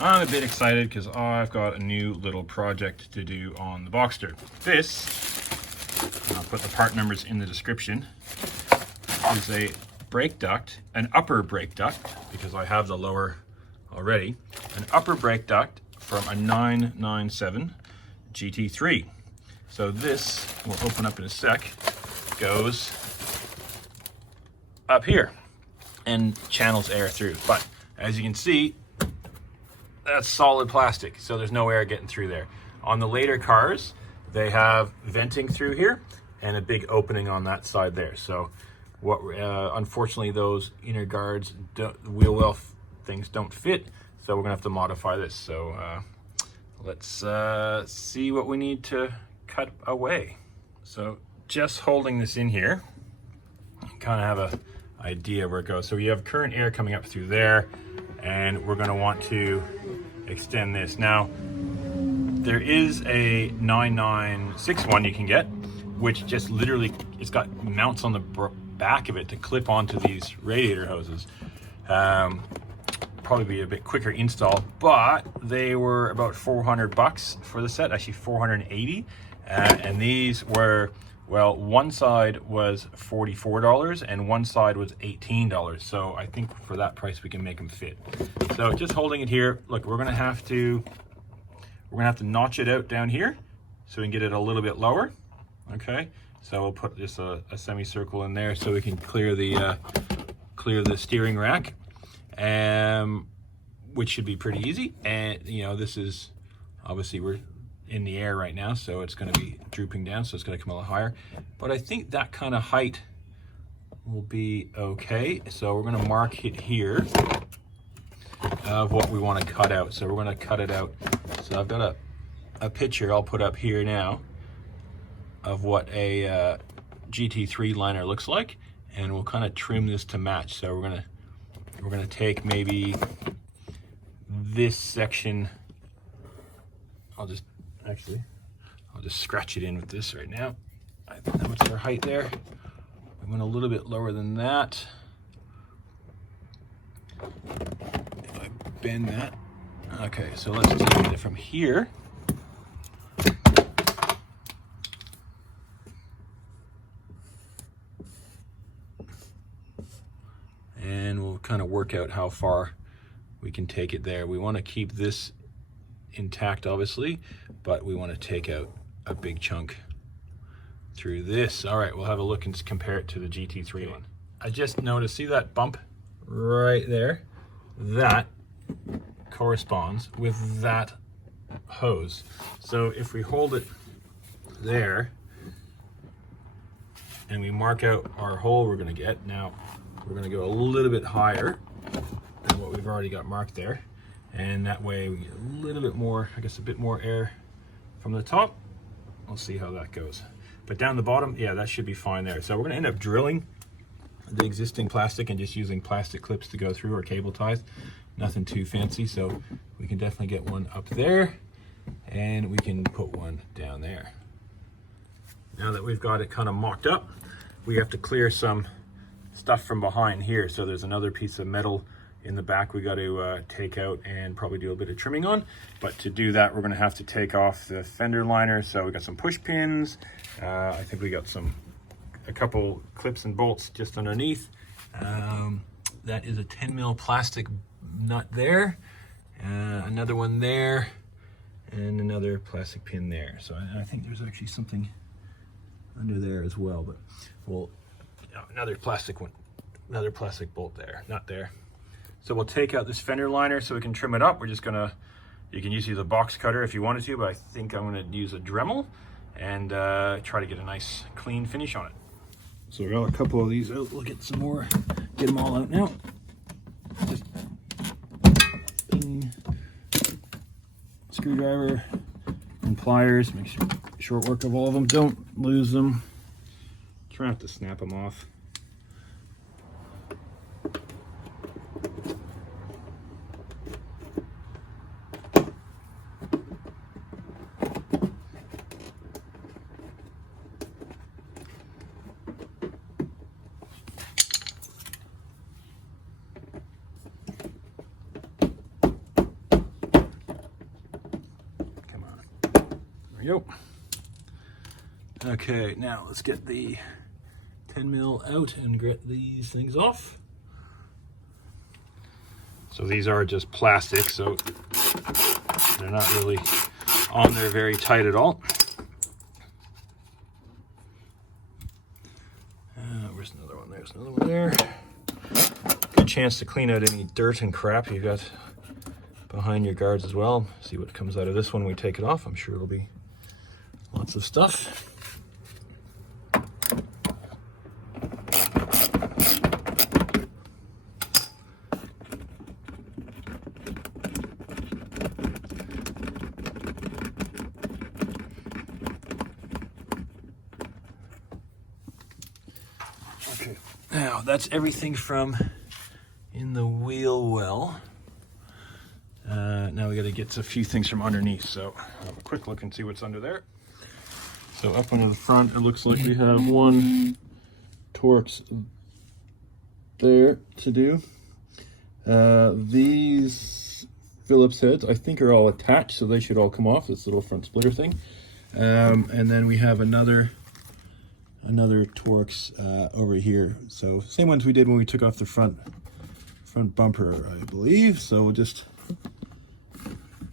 I'm a bit excited because I've got a new little project to do on the Boxster. This, I'll put the part numbers in the description, is a brake duct, an upper brake duct, because I have the lower already, an upper brake duct from a 997 GT3. So this, will open up in a sec, goes up here and channels air through. But as you can see, that's solid plastic, so there's no air getting through there. On the later cars, they have venting through here and a big opening on that side there. So what unfortunately those inner guards, the wheel well things don't fit, so we're gonna have to modify this. So let's see what we need to cut away. So just holding this in here, kind of have a idea where it goes. So you have current air coming up through there, and we're going to want to extend this. Now, there is a 9961 you can get, which just literally, it's got mounts on the back of it to clip onto these radiator hoses. Probably be a bit quicker install, but they were about 400 bucks for the set, actually 480. And these were, well, one side was $44 and one side was $18. So I think for that price we can make them fit. So just holding it here, look, we're gonna have to notch it out down here so we can get it a little bit lower. Okay, so we'll put just a semicircle in there so we can clear the steering rack, which should be pretty easy. And you know, this is obviously, we're in the air right now, so it's going to be drooping down, so it's going to come a little higher, but I think that kind of height will be okay. So we're going to mark it here of what we want to cut out. So we're going to cut it out. So I've got a picture I'll put up here now of what a GT3 liner looks like, and we'll kind of trim this to match. So we're gonna take maybe this section. I'll just scratch it in with this right now. I think that was our height there. I went a little bit lower than that. If I bend that. Okay, so let's take it from here. And we'll kind of work out how far we can take it there. We want to keep this intact, obviously, but we want to take out a big chunk through this. All right, we'll have a look and compare it to the GT3 one. I just noticed, see that bump right there? That corresponds with that hose. So if we hold it there and we mark out our hole we're going to get, now we're going to go a little bit higher than what we've already got marked there. And that way we get a little bit more, I guess a bit more air from the top. We'll see how that goes. But down the bottom, yeah, that should be fine there. So we're gonna end up drilling the existing plastic and just using plastic clips to go through, or cable ties. Nothing too fancy, so we can definitely get one up there and we can put one down there. Now that we've got it kind of mocked up, we have to clear some stuff from behind here. So there's another piece of metal in the back we got to take out and probably do a bit of trimming on. But to do that, we're going to have to take off the fender liner. So we got some push pins. I think we got a couple clips and bolts just underneath. That is a 10 mil plastic nut there, another one there, and another plastic pin there. So I think there's actually something under there as well, but we'll, another plastic one, another plastic bolt there, not there. So we'll take out this fender liner so we can trim it up. We're just gonna, you can use a box cutter if you wanted to, but I think I'm gonna use a Dremel and try to get a nice clean finish on it. So we got a couple of these out. We'll get some more, get them all out now. Just screwdriver and pliers, make sure short work of all of them, don't lose them. Try not to snap them off. go. Okay, now let's get the 10 mil out and get these things off. So these are just plastic, so they're not really on there very tight at all. Where's another one? There's another one there. Good chance to clean out any dirt and crap you got behind your guards as well. See what comes out of this one when we take it off. I'm sure it'll be lots of stuff. Okay, now that's everything from in the wheel well. Now we got to get a few things from underneath, so have a quick look and see what's under there. So up under the front, it looks like we have one Torx there to do. These Phillips heads, I think, are all attached, so they should all come off, this little front splitter thing. And then we have another Torx over here. So same ones we did when we took off the front bumper, I believe. So we'll just,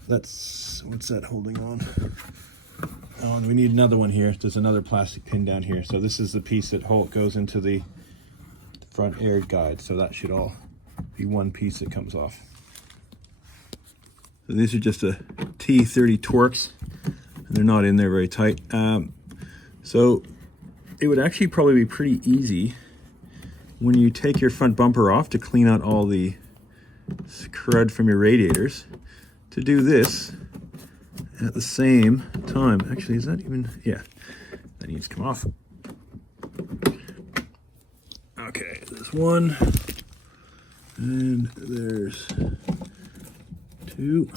what's that holding on? Oh, and we need another one here. There's another plastic pin down here. So this is the piece that goes into the front air guide. So that should all be one piece that comes off. So these are just a T30 Torx, and they're not in there very tight. So it would actually probably be pretty easy when you take your front bumper off to clean out all the crud from your radiators to do this at the same time. Actually, is that even, yeah, that needs to come off. Okay, there's one, and there's two.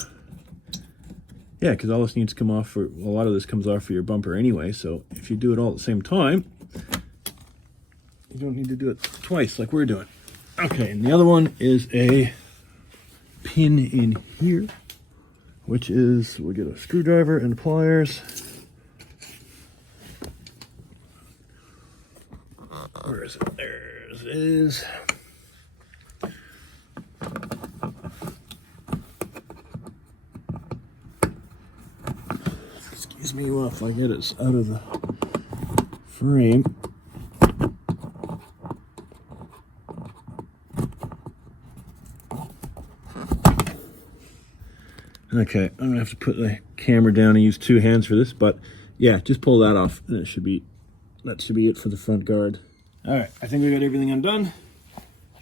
Yeah, because all this needs to come off for, a lot of this comes off for your bumper anyway, so if you do it all at the same time, you don't need to do it twice like we're doing. Okay, and the other one is a pin in here, which is, we'll get a screwdriver and pliers. Where is it? There it is. Excuse me while I get it out of the frame. Okay, I'm gonna have to put the camera down and use two hands for this, but yeah, just pull that off and that should be it for the front guard. All right, I think we got everything undone.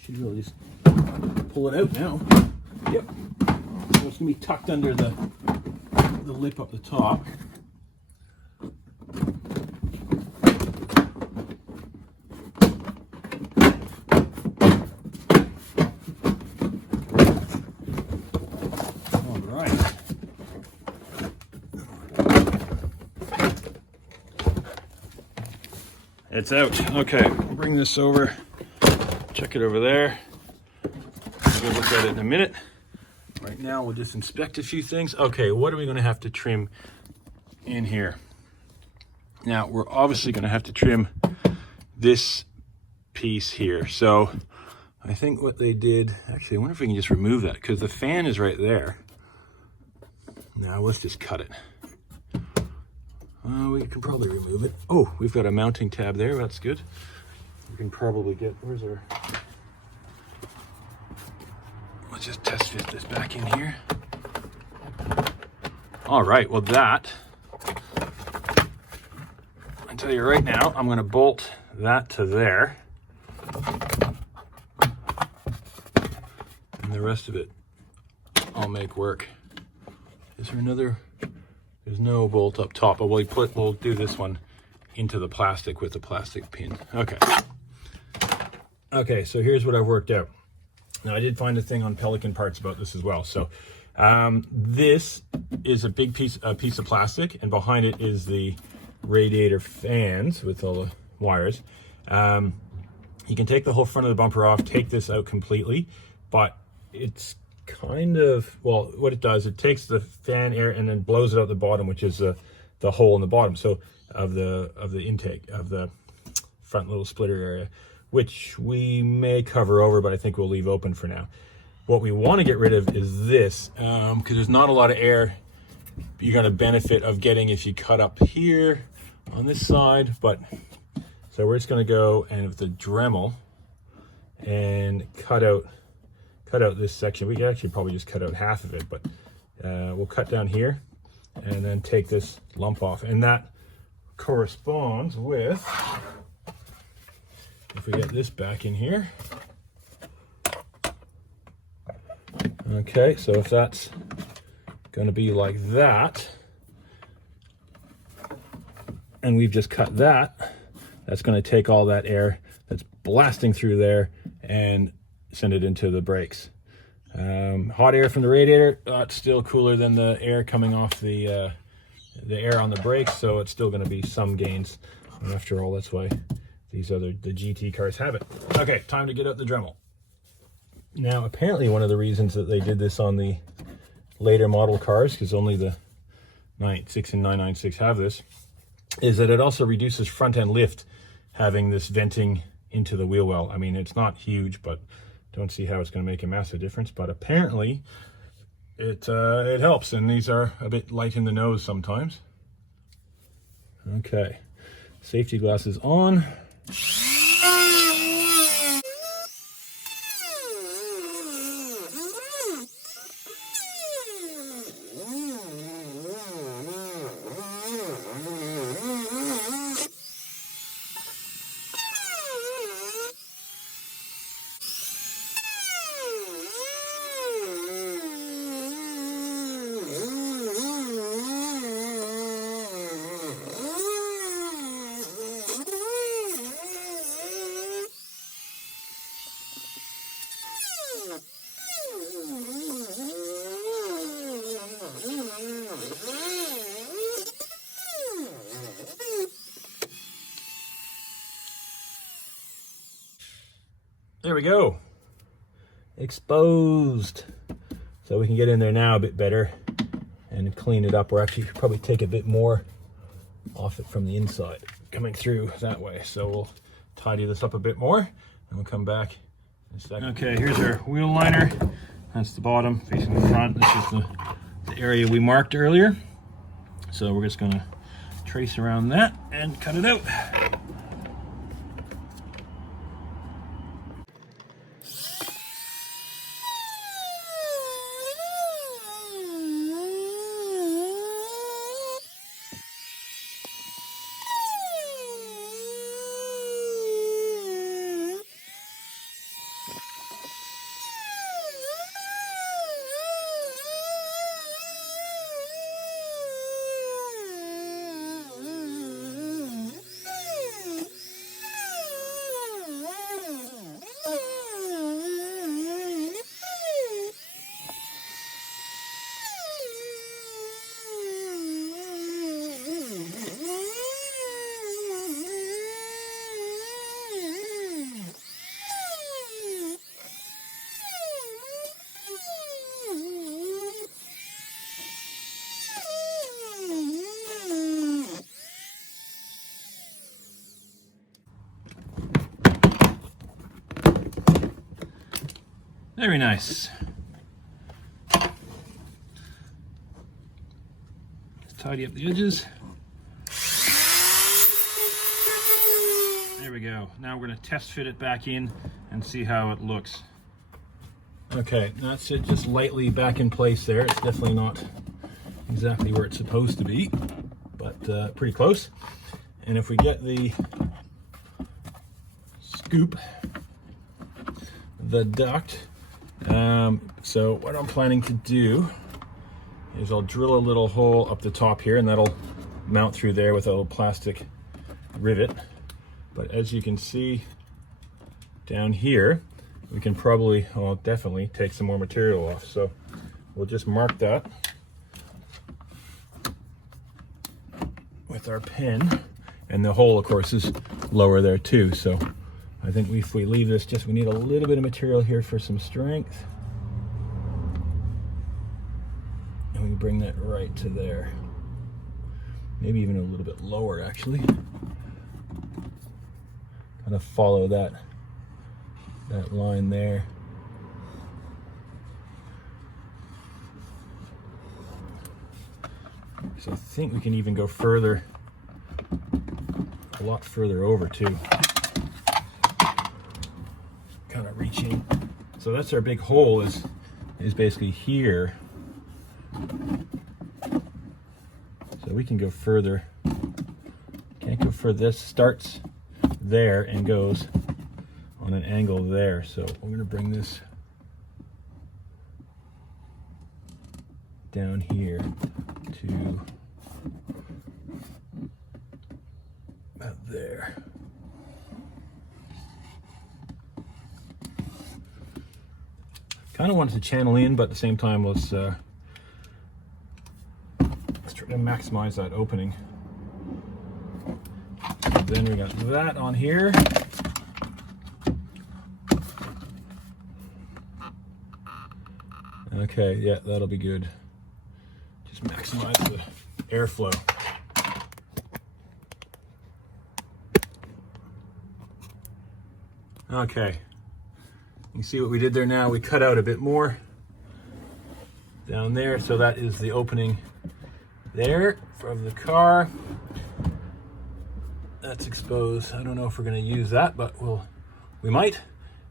Should really just pull it out now. Yep. So it's gonna be tucked under the lip up the top. It's out. Okay, we'll bring this over, check it over there. We'll look at it in a minute. Right now, we'll just inspect a few things. Okay, what are we going to have to trim in here? Now, we're obviously going to have to trim this piece here. So, I think what they did, actually, I wonder if we can just remove that, because the fan is right there. Now, let's just cut it. We can probably remove it. Oh, we've got a mounting tab there. That's good. We can probably get, where's our... Let's just test fit this back in here. All right, well that, I tell you right now, I'm going to bolt that to there. And the rest of it I'll make work. Is there another... There's no bolt up top, but we'll do this one into the plastic with the plastic pin. Okay. Okay, so here's what I've worked out. Now I did find a thing on Pelican Parts about this as well. So this is a big piece of plastic, and behind it is the radiator fans with all the wires. You can take the whole front of the bumper off, take this out completely, but it's kind of, well, what it does, it takes the fan air and then blows it out the bottom, which is the hole in the bottom, so of the intake of the front little splitter area, which we may cover over, but I think we'll leave open for now. What we want to get rid of is this, because there's not a lot of air you're going to benefit of getting if you cut up here on this side. But so we're just going to go and with the Dremel and cut out this section. We can actually probably just cut out half of it, but we'll cut down here and then take this lump off, and that corresponds with, if we get this back in here. Okay, so if that's going to be like that, and we've just cut that, that's going to take all that air that's blasting through there and send it into the brakes. Hot air from the radiator, it's still cooler than the air coming off the air on the brakes, so it's still going to be some gains. And after all, that's why the GT cars have it. Okay, time to get out the Dremel. Now, apparently one of the reasons that they did this on the later model cars, because only the 996 and 996 have this, is that it also reduces front end lift having this venting into the wheel well. I mean, it's not huge, but don't see how it's going to make a massive difference. But apparently it helps, and these are a bit light in the nose sometimes. Okay, safety glasses on. There we go, exposed. So we can get in there now a bit better and clean it up, or actually probably take a bit more off it from the inside coming through that way. So we'll tidy this up a bit more and we'll come back in a second. Okay, here's our wheel liner. That's the bottom facing the front. This is the area we marked earlier. So we're just gonna trace around that and cut it out. Very nice. Just tidy up the edges. There we go. Now we're going to test fit it back in and see how it looks. Okay, that's it, just lightly back in place there. It's definitely not exactly where it's supposed to be, but pretty close. And if we get the scoop, the duct, so what I'm planning to do is I'll drill a little hole up the top here, and that'll mount through there with a little plastic rivet. But as you can see down here, we can probably, well, definitely take some more material off. So we'll just mark that with our pen, and the hole of course is lower there too. So I think if we leave this, we need a little bit of material here for some strength. And we bring that right to there. maybe even a little bit lower actually. Kind of follow that line there. So I think we can even go further, a lot further over too. Kind of reaching. So that's our big hole is basically here. So we can go further. Can't go further. This starts there and goes on an angle there. So we're going to bring this down here to about there. Kind of wanted to channel in, but at the same time, let's try to maximize that opening. Then we got that on here. Okay, yeah, that'll be good. Just maximize the airflow. Okay, you see what we did there now? We cut out a bit more down there, so that is the opening there from the car. That's exposed. I don't know if we're going to use that, but we might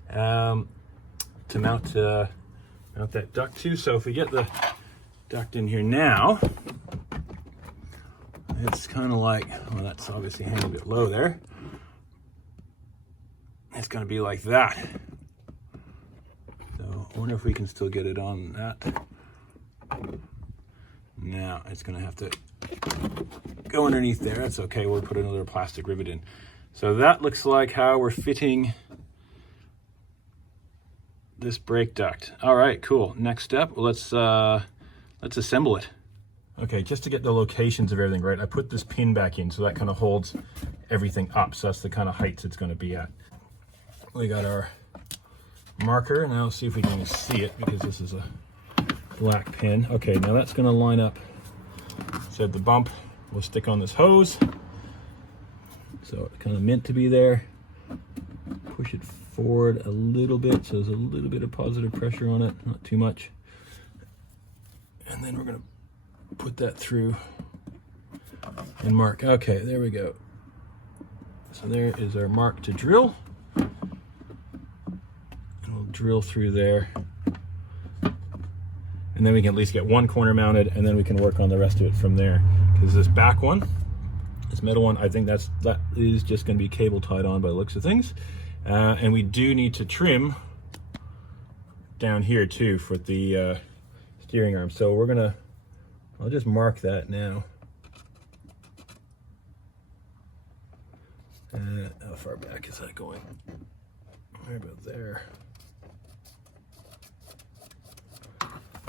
to mount that duct too. So if we get the duct in here now, it's kind of like, well, that's obviously hanging a bit low there. It's going to be like that. So I wonder if we can still get it on that. Now it's going to have to go underneath there. That's okay. We'll put another plastic rivet in. So that looks like how we're fitting this brake duct. All right, cool. Next step, let's assemble it. Okay, just to get the locations of everything right, I put this pin back in so that kind of holds everything up. So that's the kind of heights it's going to be at. We got our marker. Now let's see if we can see it because this is a black pin. Okay, now that's going to line up. So the bump will stick on this hose. So it's kind of meant to be there. Push it forward a little bit so there's a little bit of positive pressure on it, not too much. And then we're going to put that through and mark. Okay, there we go. So there is our mark to drill. And we'll drill through there. And then we can at least get one corner mounted, and then we can work on the rest of it from there. Because this back one, this middle one, I think that is just going to be cable tied on by the looks of things. And we do need to trim down here too for the steering arm. So we're gonna, I'll just mark that now. How far back is that going? Right about there.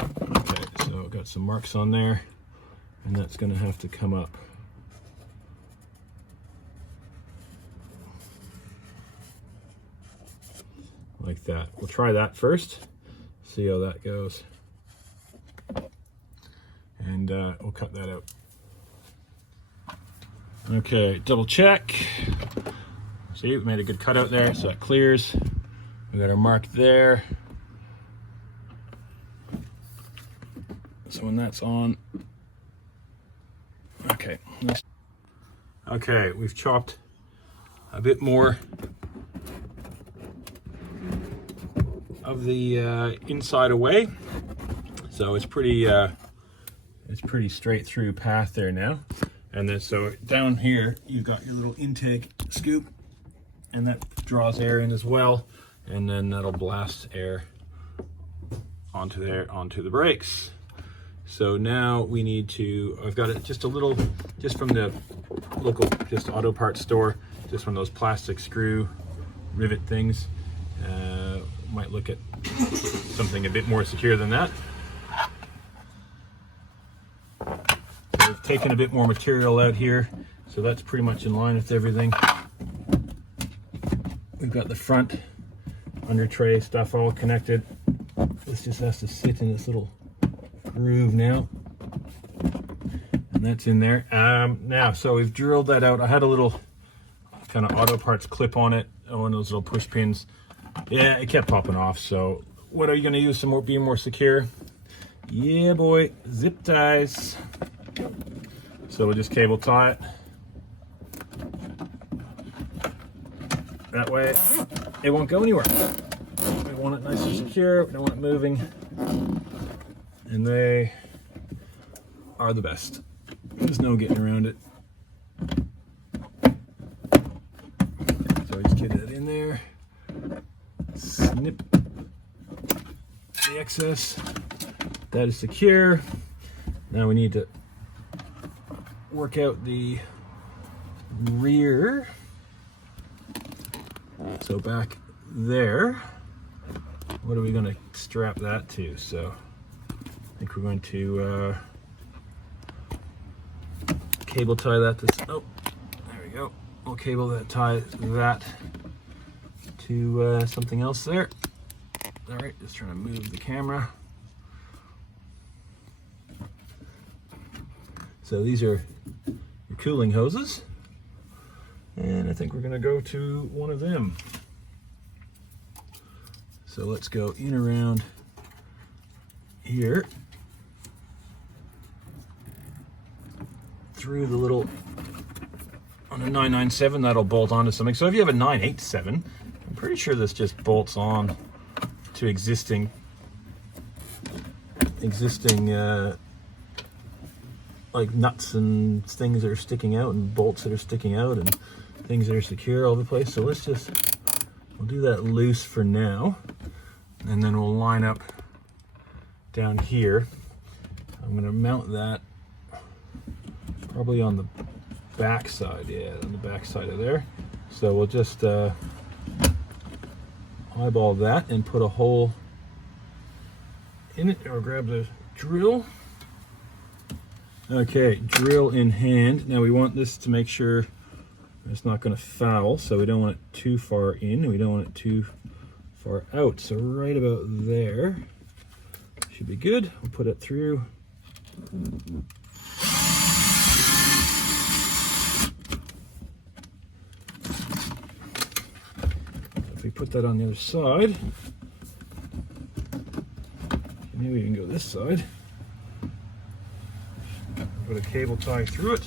Okay, so I've got some marks on there, and that's gonna have to come up. Like that. We'll try that first, see how that goes. And we'll cut that out. Okay, double check. See, we made a good cutout there, so that clears. We got our mark there. So when that's on, okay. Okay, we've chopped a bit more of the inside away, so it's pretty straight through path there now. And then so down here you've got your little intake scoop, and that draws air in as well, and then that'll blast air onto there, onto the brakes. So now we need to, I've got it just a little, just from the local just auto parts store, just one of those plastic screw rivet things. Might look at something a bit more secure than that. So we've taken a bit more material out here, so that's pretty much in line with everything. We've got the front under tray stuff all connected. This just has to sit in this little groove now, and that's in there. Now, so we've drilled that out. I had a little kind of auto parts clip on it, one of those little push pins. Yeah, it kept popping off. So what are you going to use to be more secure? Yeah, boy, zip ties. So we'll just cable tie it. That way it won't go anywhere. We want it nice and secure. We don't want it moving. And they are the best. There's no getting around it. So we just get that in there. Snip the excess. That is secure. Now we need to work out the rear. So back there, what are we going to strap that to? So I think we're going to cable tie that to, oh, there we go. We'll cable that, tie that to something else there. All right, just trying to move the camera. So these are your cooling hoses. And I think we're gonna go to one of them. So let's go in around here, through the little, on a 997, that'll bolt onto something. So if you have a 987, I'm pretty sure this just bolts on to existing like nuts and things that are sticking out and bolts that are sticking out and things that are secure all over the place. So we'll do that loose for now, and then we'll line up down here. I'm going to mount that probably on the back side, yeah, on the back side of there. So we'll just eyeball that and put a hole in it, or grab the drill. Okay, drill in hand. Now we want this to make sure it's not going to foul, so we don't want it too far in, we don't want it too far out. So right about there should be good. We'll put it through. If we put that on the other side, maybe we can go this side. Put a cable tie through it.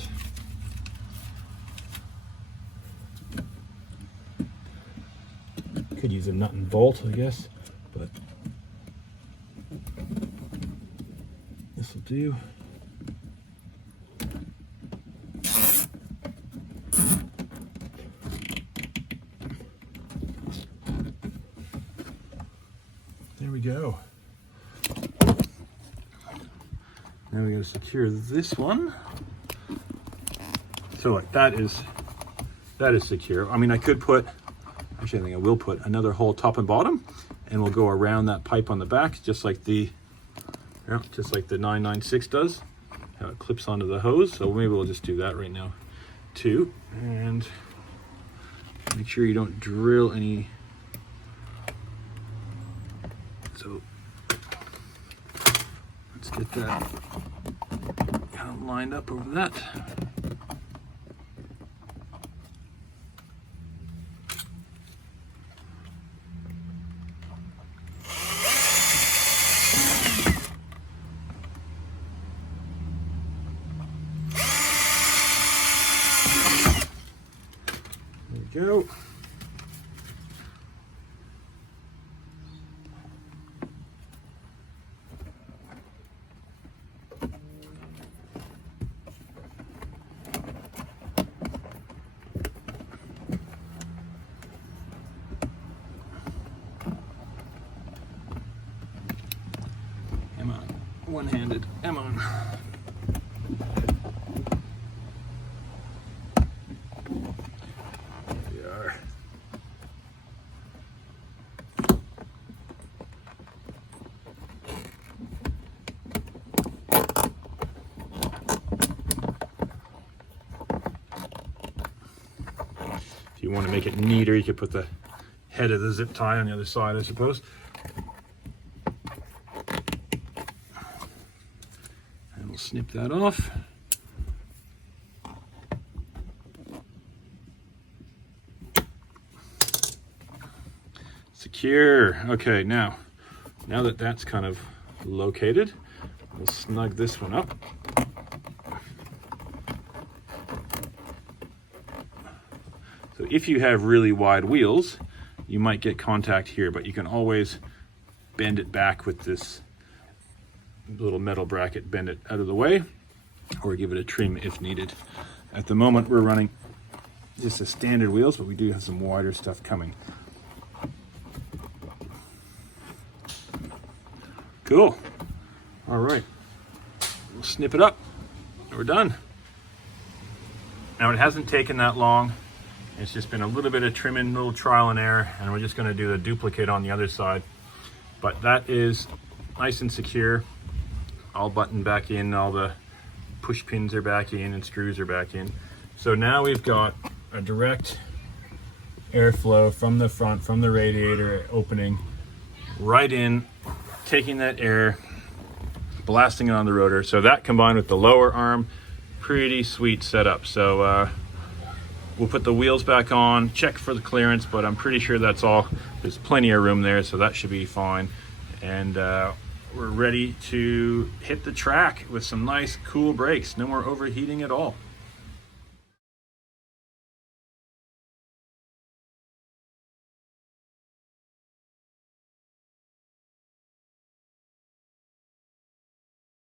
Could use a nut and bolt, I guess, but this will do. There we go. Now we got to secure this one. So like that is secure. I mean, I could put, actually I think I will put another hole top and bottom, and we'll go around that pipe on the back, just like the 996 does, how it clips onto the hose. So maybe we'll just do that right now too, and make sure you don't drill any. So let's get that kind of lined up over that. There we go. Come on, one-handed, come on. If you want to make it neater, you could put the head of the zip tie on the other side, I suppose. And we'll snip that off. Secure. Okay, now that that's kind of located, we'll snug this one up. So if you have really wide wheels, you might get contact here, but you can always bend it back with this little metal bracket, bend it out of the way, or give it a trim if needed. At the moment, we're running just the standard wheels, but we do have some wider stuff coming. Cool. All right, we'll snip it up. We're done. Now, it hasn't taken that long. It's just been a little bit of trimming, little trial and error, and we're just going to do the duplicate on the other side. But that is nice and secure. All buttoned back in, all the push pins are back in and screws are back in. So now we've got a direct airflow from the front, from the radiator opening, right in, taking that air, blasting it on the rotor. So that combined with the lower arm, pretty sweet setup. So we'll put the wheels back on, check for the clearance, but I'm pretty sure that's all. There's plenty of room there, so that should be fine. And we're ready to hit the track with some nice cool brakes. No more overheating at all.